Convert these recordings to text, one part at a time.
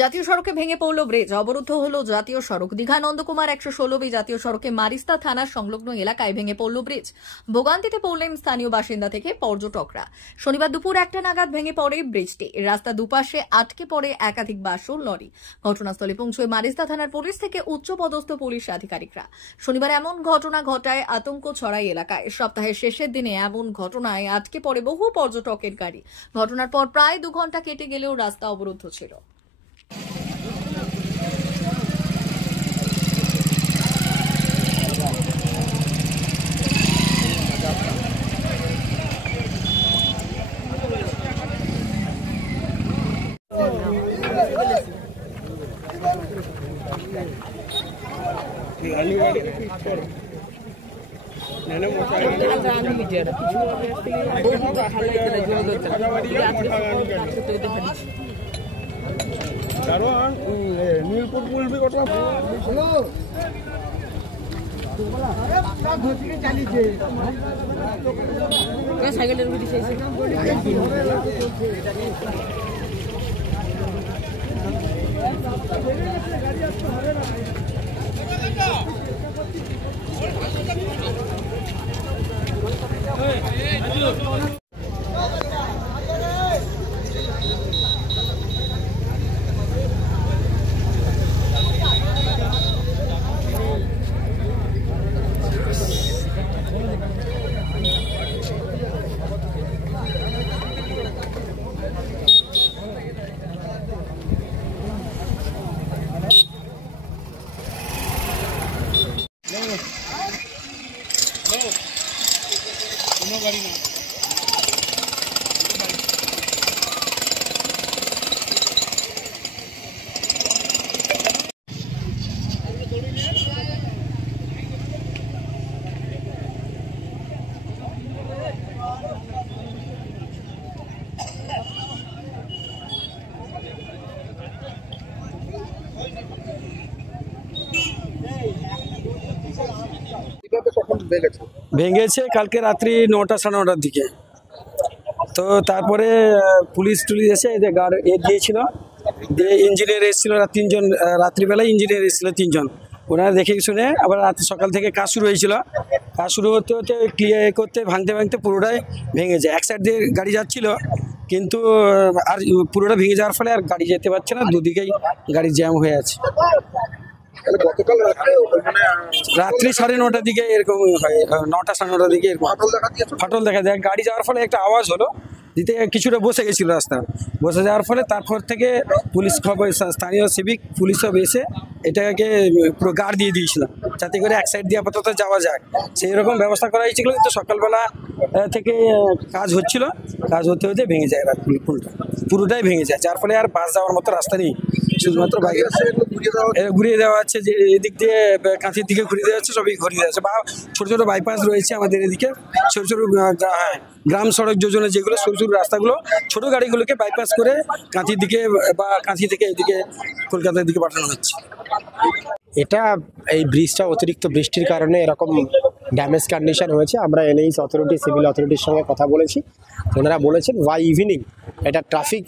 জাতীয় সড়কে ভেঙে পড়ল ব্রিজ, অবরুদ্ধ হলো জাতীয় সড়ক। দীঘা নন্দকুমার 116 জাতীয় সড়কে মারিস্তা থানার সংলগ্ন এলাকায় ভেঙে পড়ল ব্রিজ। ভোগান্তিতে পড়লেন স্থানীয় বাসিন্দা থেকে পর্যটকরা। শনিবার দুপুর 1টা নাগাদ ভেঙে পড়ে ব্রিজটি। রাস্তা দুপাশে আটকে পড়ে একাধিক বাস ও লরি। ঘটনাস্থলে পৌঁছয় মারিস্তা থানার পুলিশ থেকে উচ্চপদস্থ পুলিশ আধিকারিকরা। শনিবার এমন ঘটনা ঘটায় আতঙ্ক ছড়ায় এলাকায়। সপ্তাহের শেষের দিনে এমন ঘটনায় আটকে পড়ে বহু পর্যটকের গাড়ি। ঘটনার পর প্রায় 2 ঘন্টা কেটে গেলেও রাস্তা অবরুদ্ধ ছিল। নীলপুর বলবি কথা সাইকেলের কোনো গাড়ি না। ভেঙেছে কালকে রাত্রি 9টা সাড়ে 9টার দিকে। তো তারপরে পুলিশ টুলিশ এসে এদের গার্ড দিয়েছিল, দিয়ে ইঞ্জিনিয়ার এসেছিল 3জন, রাত্রিবেলায় ইঞ্জিনিয়ার এসেছিল 3জন। ওনারা দেখে শুনে আবার রাত সকাল থেকে কাজ শুরু হয়েছিল। কাজ শুরু হতে হতে ক্লিয়ার করতে ভাঙতে ভাঙতে পুরোটাই ভেঙে যায়। এক সাইড দিয়ে গাড়ি যাচ্ছিল, কিন্তু আর পুরোটা ভেঙে যাওয়ার ফলে আর গাড়ি যেতে পারছে না, দুদিকেই গাড়ি জ্যাম হয়ে আছে। রাত্রি 9:30টার দিকে এরকম হয়, 9টা সাড়ে 9টার দিকে এরকম ফাটল দেখা যায়। গাড়ি যাওয়ার ফলে একটা আওয়াজ হলো, দিতে কিছুটা বসে গেছিল রাস্তা। বসে যাওয়ার ফলে তারপর থেকে পুলিশ খবর, স্থানীয় সিভিক পুলিশ সব এসে এটাকে পুরো গার্ড দিয়ে দিয়েছিল, যাতে করে এক সাইড দিয়ে আপাতত যাওয়া যায়। সেই রকম ব্যবস্থা করা হয়েছিল, কিন্তু সকালবেলা থেকে কাজ হচ্ছিল, কাজ হতে হতে ভেঙে যায় পুরোটাই ভেঙে যায়, যার ফলে আর বাস যাওয়ার মতো রাস্তা নেই। শুধুমাত্র বাইরে ঘুরিয়ে দেওয়া হচ্ছে, যে এদিক দিয়ে কাঁথির দিকে ঘুরিয়ে দেওয়া হচ্ছে, সবই ঘুরিয়ে দেওয়া হচ্ছে। বা ছোটো ছোটো বাইপাস রয়েছে আমাদের এদিকে, ছোটো ছোটো গ্রাম সড়ক যোজনা, যেগুলো সরু সরু রাস্তাগুলো ছোটো গাড়িগুলোকে বাইপাস করে কাঁথির দিকে বা কাঁথি থেকে এদিকে কলকাতার দিকে পাঠানো হচ্ছে। এটা এই ব্রিজটা অতিরিক্ত বৃষ্টির কারণে এরকম ড্যামেজ কন্ডিশন হয়েছে। আমরা এনএইচ অথরিটি, সিভিল অথরিটির সঙ্গে কথা বলেছি। ওনারা বলেছেন বাই ইভিনিং এটা ট্রাফিক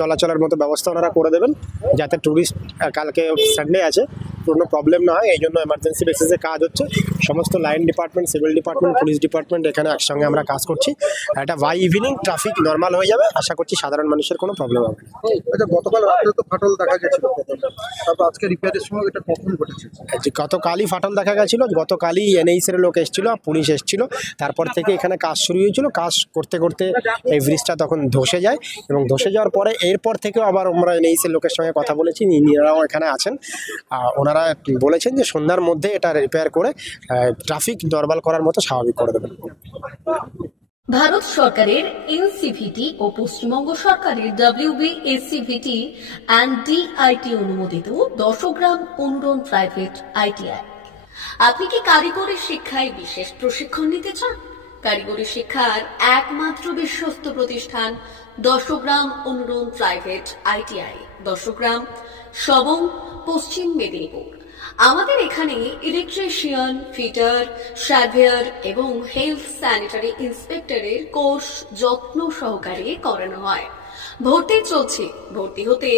চলাচলের মতো ব্যবস্থা ওনারা করে দেবেন, যাতে ট্যুরিস্ট, কালকে সানডে আছে, কোনো প্রবলেম না হয়। এই জন্য এমার্জেন্সি বেসিসে কাজ হচ্ছে। সমস্ত line department, civil department, police department এখানে একসঙ্গে আমরা কাজ করছি। এটা বাই ইভিনিং ট্রাফিক নর্মাল হয়ে যাবে। আশা করছি সাধারণ মানুষের কোনো প্রবলেম হবে না। গতকাল রাত্রে তো ফাটল দেখা গেছিল, তারপর আজকে রিপেয়ারের সময় এটা কখন ঘটেছে? গতকালই ফাটল দেখা গেছিলো। গতকালই এনএইচের লোক এসেছিলো, পুলিশ এসেছিলো। তারপর থেকে এখানে কাজ শুরু হয়েছিল। কাজ করতে করতে এই ব্রিজটা তখন ধসে যায়, এবং ধসে যাওয়ার পরে এরপর থেকেও আবার আমরা এনএইচের লোকের সঙ্গে কথা বলেছি, ইঞ্জিনিয়াররাও এখানে আছেন। ওনারা বলেছেন যে সন্ধ্যার মধ্যে এটা রিপেয়ার করে ট্রাফিক নরমাল করার মতো স্বাভাবিক করে দেবেন। ভারত সরকারের এনসিভিটি ও পশ্চিমবঙ্গ সরকারের WBSCVT অ্যান্ড DIT অনুমোদিত 10 গ্রাম অনুরণ প্রাইভেট ITI। আপনি কি কারিগরি শিক্ষায় বিশেষ প্রশিক্ষণ নিতে চান? কারিগরি শিক্ষার একমাত্র বিশ্বস্ত প্রতিষ্ঠান 10 গ্রাম অনুরণ প্রাইভেট ITI, 10 গ্রাম, সবং, পশ্চিম মেদিনীপুর। আমাদের এখানে ইলেকট্রিশিয়ান, ফিটার, সার্ভেয়ার এবং হেলথ স্যানিটারি ইন্সপেক্টরের কোর্স যত্ন সহকারে করানো হয়। ভর্তি চলছে। ভর্তি হতে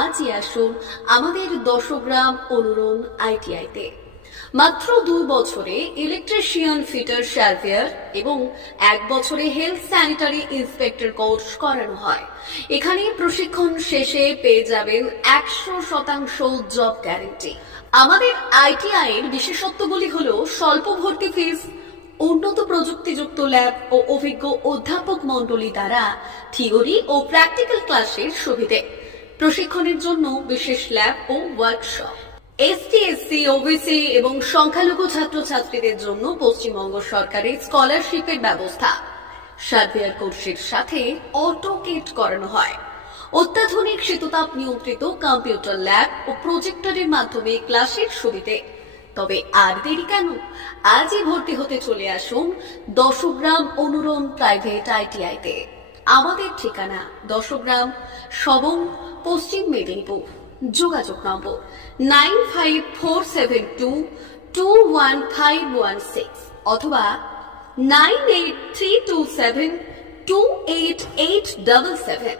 আজই আসুন আমাদের দশগ্রাম অনুরণ ITI-তে। মাত্র 2 বছরে ইলেকট্রিশিয়ান ফিটার সার্ভেয়ার এবং 1 বছরে হেলথ স্যানিটারি ইন্সপেক্টর কোর্স করানো হয়। এখানে প্রশিক্ষণ শেষে পেয়ে যাবেন 100% জব গ্যারান্টি। আমাদের ITI এর বিশেষত্বগুলি হলো স্বল্প ভর্তি ফিস, উন্নত প্রযুক্তিযুক্ত ল্যাব ও অভিজ্ঞ অধ্যাপক মণ্ডলী দ্বারা থিওরি ও প্র্যাকটিক্যাল ক্লাসের সুবিধে, প্রশিক্ষণের জন্য বিশেষ ল্যাব ও ওয়ার্কশপ, ST, SC, OBC এবং সংখ্যালঘু ছাত্রছাত্রীদের জন্য পশ্চিমবঙ্গ সরকারের স্কলারশিপের ব্যবস্থা। সার্ভেয়ার কোর্সের সাথে অটোকেট করানো হয়। অত্যাধুনিক শীততাপ নিয়ন্ত্রিত কম্পিউটার ল্যাব ও প্রজেক্টরের মাধ্যমে ক্লাসের সুবিধে। তবে আর দেরি কেন, আজই ভর্তি হতে চলে আসুন দশগ্রাম অনুরণ প্রাইভেট ITI-তে। আমাদের ঠিকানা দশগ্রাম, সবং, পশ্চিম মেদিনীপুর। যোগাযোগ নম্বর 9547221516 অথবা 9832728877।